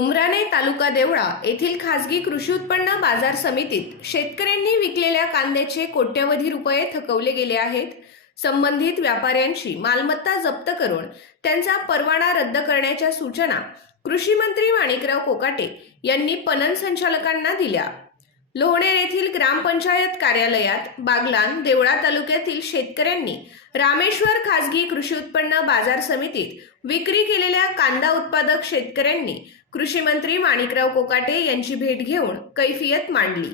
उमराणे तालुका देवळा येथील खासगी कृषी उत्पन्न बाजार समितीत शेतकऱ्यांनी विकलेल्या कांद्याचे कोट्यवधी रुपये थकवले गेले आहेत. संबंधित व्यापाऱ्यांची मालमत्ता जप्त करून त्यांचा परवाना रद्द करण्याच्या सूचना कृषी मंत्री माणिकराव कोकाटे यांनी पणन संचालकांना दिल्या. लोहणेर येथील ग्रामपंचायत कार्यालयात बागलान देवळा तालुक्यातील शेतकऱ्यांनी रामेश्वर खासगी कृषी उत्पन्न बाजार समितीत विक्री केलेल्या कांदा उत्पादक शेतकऱ्यांनी कृषी मंत्री माणिकराव कोकाटे यांची भेट घेऊन कैफियत मांडली.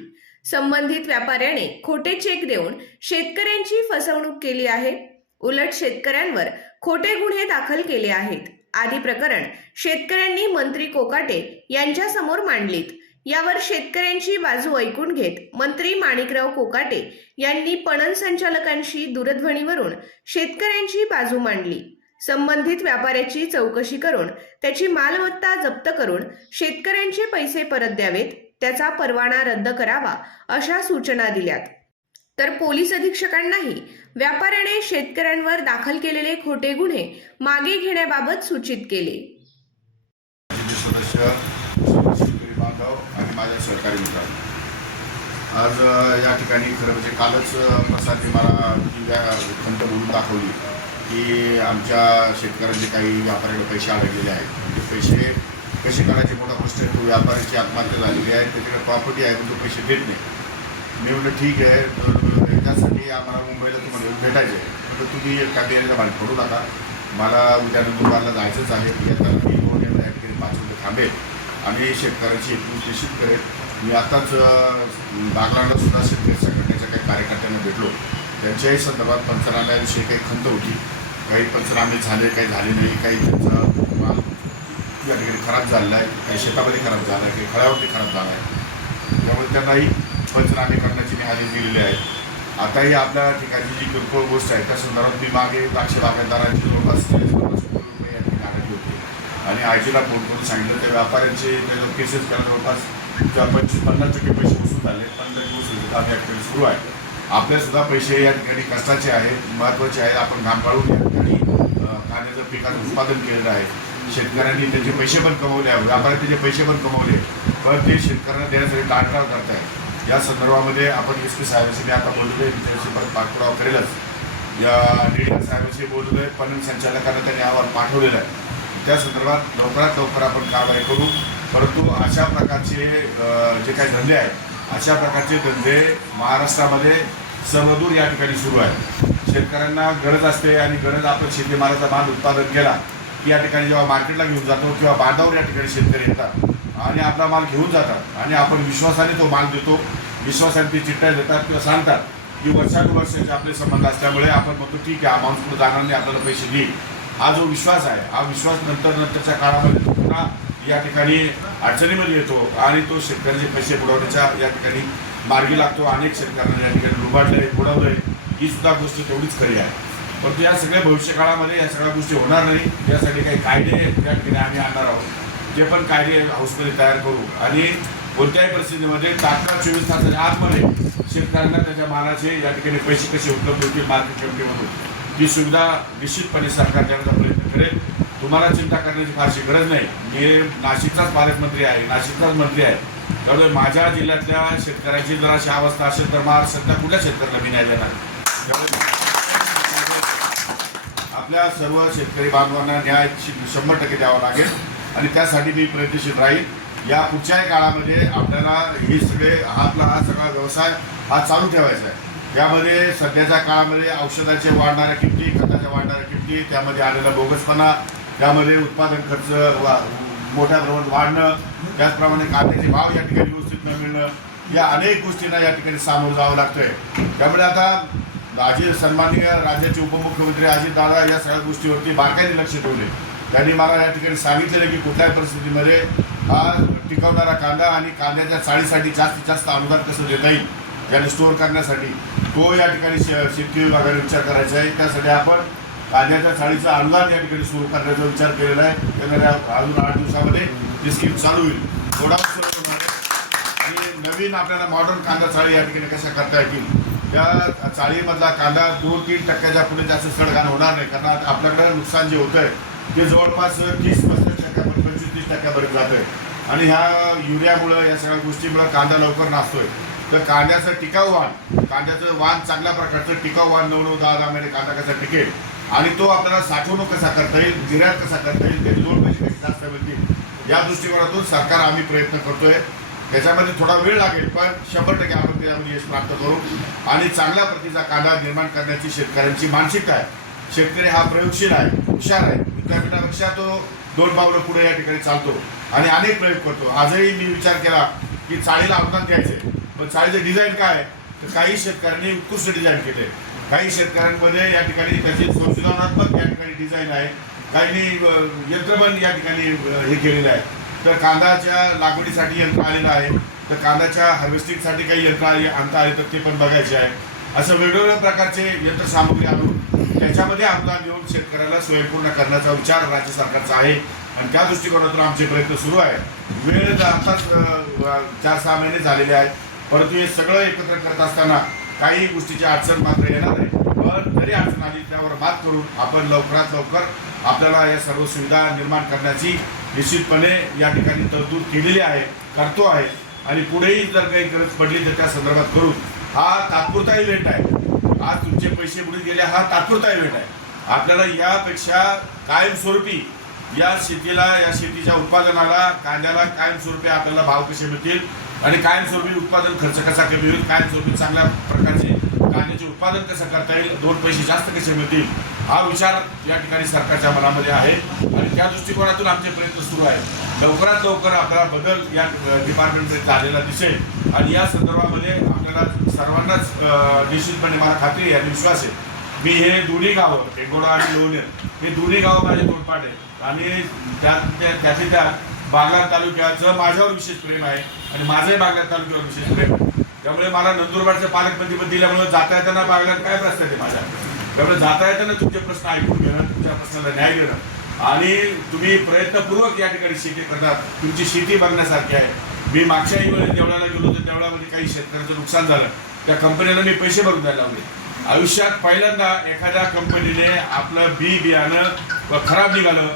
संबंधित व्यापाऱ्याने खोटे चेक देऊन शेतकऱ्यांची फसवणूक केली आहे. उलट शेतकऱ्यांवर खोटे गुन्हे दाखल केले आहेत. आदी प्रकरण शेतकऱ्यांनी मंत्री कोकाटे यांच्या समोर मांडलीत. यावर शेतकऱ्यांची बाजू ऐकून घेत मंत्री माणिकराव कोकाटे यांनी पणन संचालकांशी दूरध्वनीवरून शेतकऱ्यांची बाजू मांडली. संबंधित व्यापाऱ्याची चौकशी करून त्याची मालमत्ता जप्त करून शेतकऱ्यांचे पैसे परत द्यावेत त्याचा परवाना रद्द करावा अशा सूचना दिल्यात. तर पोलीस अधीक्षकांनाही व्यापाऱ्याने शेतकऱ्यांवर दाखल केलेले खोटे गुन्हे मागे घेण्याबाबत सूचित केले. सदस्य बांधव आणि माझ्या सहकारी मित्रांनो. आज या ठिकाणी खरं म्हणजे कालच अ, मला खंत बोलून दाखवली. की आमच्या शेतकऱ्यांचे काही व्यापाऱ्याला पैसे अडकलेले आहेत. म्हणजे पैसे कसे काढायचे मोठा प्रश्न आहे. तो व्यापाऱ्याची आत्महत्या झालेली आहे. त्याच्याकडे प्रॉपर्टी आहे पण तो पैसे देत नाही. मी म्हटलं ठीक आहे. तर त्यासाठी आम्हाला मुंबईला तुम्हाला भेटायचं आहे म्हटलं तुम्ही कागदी भाग पडू नका. मला उद्या नंदुरबारला जायचंच आहे. येताना मी दोन या ठिकाणी पाच मिनटं थांबेल. आणि शेतकऱ्यांची एकूण निश्चित करेल. मी आत्ताच बागलांडासुद्धा शेतकरी संघटनेच्या काही कार्यकर्त्यांना भेटलो. त्यांच्याही संदर्भात पंचनाम्याविषयी काही खंत होती. काही पंचनामे झाले काही झाले नाही काही त्यांचा माल या ठिकाणी खराब झालेला आहे काही शेतामध्ये खराब झाला आहे काही खळ्यावरती खराब झाला आहे. त्यामुळे त्यांनाही पंचनामे करण्याचे मी आदेश दिलेले आहेत. आताही आपल्या ठिकाणी जी किरकोळ गोष्ट आहे त्या संदर्भात मी मागे द्राक्ष बागायतदारांची जवळपास चाळीस पन्नास रुपये या ठिकाणी होती. आणि आयजीला फोन करून सांगितलं त्या व्यापाऱ्यांचे त्याच्यावर केसेस करायला जवळपास पंचवीस पन्नास टक्के पैसे वसूल झाले पंधरा दिवस आम्ही काम सुरू आहे. आपले सुद्धा पैसे या ठिकाणी कष्टाचे आहेत महत्त्वाचे आहेत आपण घाम काढून या ठिकाणी कांद्याचं पिकाचं उत्पादन केलेलं आहे. शेतकऱ्यांनी त्याचे पैसे पण कमवले आहे त्याचे पैसे पण कमवले पण ते शेतकऱ्यांना देण्यासाठी टाळटाळ करताय या संदर्भामध्ये आपण एस पी साहेबांशी मी आता बोललो आहे त्यांच्याशी परत पाठपुरावा करेलच. या डीडीआर साहेबांशी बोललो आहे पणन संचालकांना त्यांनी अहवाल पाठवलेला आहे. त्या संदर्भात लवकरात लवकर आपण कारवाई करू. परंतु अशा प्रकारचे जे काही धंदे आहेत अशा प्रकारचे धंदे महाराष्ट्रामध्ये सर्वदूर या ठिकाणी सुरू आहे शेतकऱ्यांना गरज असते आणि गरज आपण शेतीमालाचा माल उत्पादन केला की या ठिकाणी जेव्हा मार्केटला घेऊन जातो किंवा बांधावर या ठिकाणी शेतकरी येतात आणि आपला माल घेऊन जातात आणि आपण विश्वासाने तो माल देतो विश्वासाने ते चिठ्ठ्या देतात किंवा सांगतात की वर्षानुवर्षाचे आपले संबंध असल्यामुळे आपण म्हणतो ठीक आहे अमाऊंट माणूस पुढे जाणार नाही आपल्याला पैसे देईल. हा जो विश्वास आहे हा विश्वास नंतर नंतरच्या काळामध्ये पुन्हा या ठिकाणी अडचणीमध्ये येतो आणि तो शेतकऱ्याचे पैसे बुडवण्याच्या या ठिकाणी मार्गी लागतो. अनेक शेतकऱ्यांना या ठिकाणी लुबाडले आहे ही सुद्धा गोष्ट तेवढीच खरी आहे. परंतु या सगळ्या भविष्यकाळामध्ये या सगळ्या गोष्टी होणार नाही. यासाठी काही कायदे या ठिकाणी आम्ही आणणार आहोत. ते पण कायदे हाऊसमध्ये तयार करू. आणि कोणत्याही परिस्थितीमध्ये तात्काळ चोवीस तासाच्या आतमध्ये शेतकऱ्यांना त्याच्या मालाचे या ठिकाणी पैसे कसे उपलब्ध होतील मार्केट कमिटीमधून ही सुविधा निश्चितपणे सरकार देण्याचा प्रयत्न करेल. तुम्हाला चिंता करण्याची फारशी गरज नाही. मी नाशिकचाच पालकमंत्री आहे नाशिकचाच मंत्री आहे. त्यामुळे माझ्या जिल्ह्यातल्या शेतकऱ्याची जर अशी अवस्था असेल तर महाराष्ट्रातल्या कुठल्या शेतकऱ्याला मी न्याय देणार? त्यामुळे आपल्या सर्व शेतकरी बांधवांना न्याय शि- शंभर टक्के द्यावा लागेल आणि त्यासाठी मी प्रयत्नशील राहील. या पुढच्याही काळामध्ये आपल्याला हे सगळे हा आपला हा सगळा व्यवसाय हा चालू ठेवायचा आहे. यामध्ये सध्याच्या काळामध्ये औषधाचे वाढणाऱ्या किमती खताच्या वाढणाऱ्या किमती त्यामध्ये आलेला बोगसपणा त्यामध्ये उत्पादन खर्च वा मोठ्या प्रमाणात वाढणं त्याचप्रमाणे कांद्याचे भाव या ठिकाणी व्यवस्थित न मिळणं या अनेक गोष्टींना या ठिकाणी सामोरं जावं लागतंय. त्यामुळे आता अजित सन्माननीय राज्याचे उपमुख्यमंत्री अजित दादा या सगळ्या गोष्टीवरती बारकाईने लक्ष ठेवले. त्यांनी मला या ठिकाणी सांगितलेलं की कुठल्याही परिस्थितीमध्ये हा टिकवणारा कांदा आणि कांद्याच्या चाळीसाठी जास्तीत जास्त अनुदान कसं देता येईल त्याने स्टोअर करण्यासाठी तो या ठिकाणी शे शेतकरी विभागाने विचार करायचा आहे. त्यासाठी आपण कांद्याच्या चाळीचा अनुदान या ठिकाणी सुरू करण्याचा विचार केलेला आहे. येणाऱ्या अजून आठ दिवसामध्ये ती स्कीम चालू होईल. थोडा आणि नवीन आपल्याला मॉडर्न कांदा चाळी या ठिकाणी कशा करता येतील? त्या चाळीमधला कांदा दोन तीन टक्क्याच्या पुढे जास्त सडगाण होणार नाही. कारण आपल्याकडे नुकसान जे होतं आहे ते जवळपास तीस पस्तीस टक्क्यापर्यंत पंचवीस तीस टक्क्यापर्यंत जातं आहे आणि ह्या युरियामुळं या सगळ्या गोष्टीमुळं कांदा लवकर नासतोय. तर कांद्याचं टिकाऊ वाण कांद्याचं वाण चांगल्या प्रकारचं टिकाऊ वाण नऊ नऊ दहा दहा महिने कांदा कसा टिकेल आणि तो आपल्याला साठवणूक कसा करता येईल निर्यात कसा करता येईल त्याची दोन पैसे कसे जास्त मिळतील या दृष्टिकोनातून सरकार आम्ही प्रयत्न करतोय. त्याच्यामध्ये थोडा वेळ लागेल पण शंभर टक्के आपण त्याच्यामध्ये यश प्राप्त करू. आणि चांगल्या प्रतीचा कांदा निर्माण करण्याची शेतकऱ्यांची मानसिकता आहे. शेतकरी हा प्रयोगशील आहे हुशार आहे. विद्यापीठापेक्षा तो दोन पावलं पुढे या ठिकाणी चालतो आणि अनेक प्रयोग करतो. आजही मी विचार केला की चाळीला अनुदान द्यायचे पण चाळीचं डिझाईन काय आहे? तर काही शेतकऱ्यांनी उत्कृष्ट डिझाईन केले काही शेतकऱ्यांमध्ये या ठिकाणी त्याची संशोधनात्मक या ठिकाणी डिझाईन आहे. काहींनी यंत्रबंद या ठिकाणी हे केलेलं आहे. तर कांद्याच्या लागवडीसाठी यंत्र आलेलं आहे. तर कांद्याच्या हार्वेस्टिंगसाठी काही यंत्र आले आणता आले तर ते पण बघायचे आहे. असं वेगवेगळ्या प्रकारचे यंत्रसामग्री आणून त्याच्यामध्ये अनुदान देऊन शेतकऱ्याला स्वयंपूर्ण करण्याचा विचार राज्य सरकारचा आहे. आणि त्या दृष्टिकोनातून आमचे प्रयत्न सुरू आहे. वेळ तर आताच चार सहा महिने झालेले आहेत. परंतु हे सगळं एकत्र करत असताना काही गोष्टीची अडचण मात्र येणार आहे पण जरी अडचण आली त्यावर मात करून आपण लवकरात लवकर आपल्याला या सर्व सुविधा निर्माण करण्याची निश्चितपणे या ठिकाणी तरतूद केलेली आहे करतो आहे. आणि पुढेही जर काही गरज पडली तर त्या संदर्भात करू. हा तात्पुरता इव्हेंट आहे. आज तुमचे पैसे बुडून गेले हा तात्पुरता इव्हेंट आहे. आपल्याला यापेक्षा कायमस्वरूपी या शेतीला या शेतीच्या उत्पादनाला कांद्याला कायमस्वरूपी आपल्याला भाव कसे मिळतील आणि कायमस्वरूपी उत्पादन खर्च कसा कमी होईल कायमस्वरूपी चांगल्या प्रकारचे कांद्याचे उत्पादन कसं करता येईल दोन पैसे जास्त कसे मिळतील हा विचार या ठिकाणी सरकारच्या मनामध्ये आहे. आणि त्या दृष्टिकोनातून आमचे प्रयत्न सुरू आहेत. लवकरात लवकर आपला बदल या डिपार्टमेंटमध्ये झालेला दिसेल. आणि या संदर्भामध्ये आपल्याला सर्वांनाच निश्चितपणे मला खात्री आहे आणि विश्वास आहे. मी हे दोन्ही गावं एगोडा आणि लोणेर हे दोन्ही गावं माझे तोंडपाठ आहेत. आणि त्यात त्या- त्यातले त्यात बागलाण तालुक्याचं माझ्यावर विशेष प्रेम आहे आणि माझंही बागलाण तालुक्यावर विशेष प्रेम आहे. त्यामुळे मला नंदुरबारचं पालकमंत्रीपद दिल्यामुळे जाता येताना बागलाण काय प्रश्न आहे माझ्या? त्यामुळे जाता येताना तुमचे प्रश्न ऐकून घेणं तुमच्या प्रश्नाला न्याय देणं. आणि तुम्ही प्रयत्नपूर्वक या ठिकाणी शेती करतात. तुमची शेती बघण्यासारखी आहे. मी मागच्याही वेळेस देवळाला गेलो तर देवळामध्ये काही शेतकऱ्याचं नुकसान झालं. त्या कंपनीला मी पैसे भरून द्यायला लावले. आयुष्यात पहिल्यांदा एखाद्या कंपनीने आपलं बी बियाणं खराब निघालं.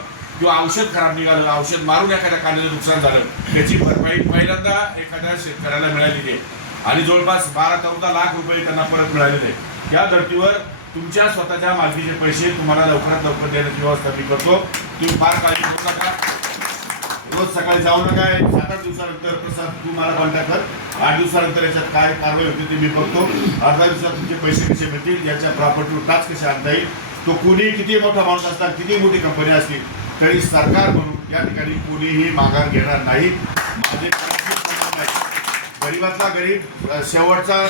किंवा औषध खराब निघालं औषध मारून एखाद्या कांद्याचं नुकसान झालं त्याची भरपाई पहिल्यांदा एखाद्या शेतकऱ्याला मिळालेली आहे. आणि जवळपास बारा चौदा लाख रुपये त्यांना परत मिळालेले आहे या धर्तीवर तुमच्या स्वतःच्या मालकीचे पैसे तुम्हाला लवकरात लवकर देण्याची व्यवस्था मी करतो. तुम्ही फार काळजी करू नका. रोज सकाळी जाऊ नका. सात आठ दिवसानंतर प्रसाद तू मला कॉन्टॅक्ट कर. आठ दिवसानंतर याच्यात काय कारवाई होती ती मी बघतो. अर्धा दिवसात तुमचे पैसे कसे मिळतील याच्या प्रॉपर्टीवर टाच कसे आणता येईल? तो कुणी किती मोठा माणूस असतात किती मोठी कंपनी असतील तरी सरकार म्हणून या ठिकाणी कुणीही माघार घेणार नाही. माझे काहीच गरीबातला गरीब शेवटचा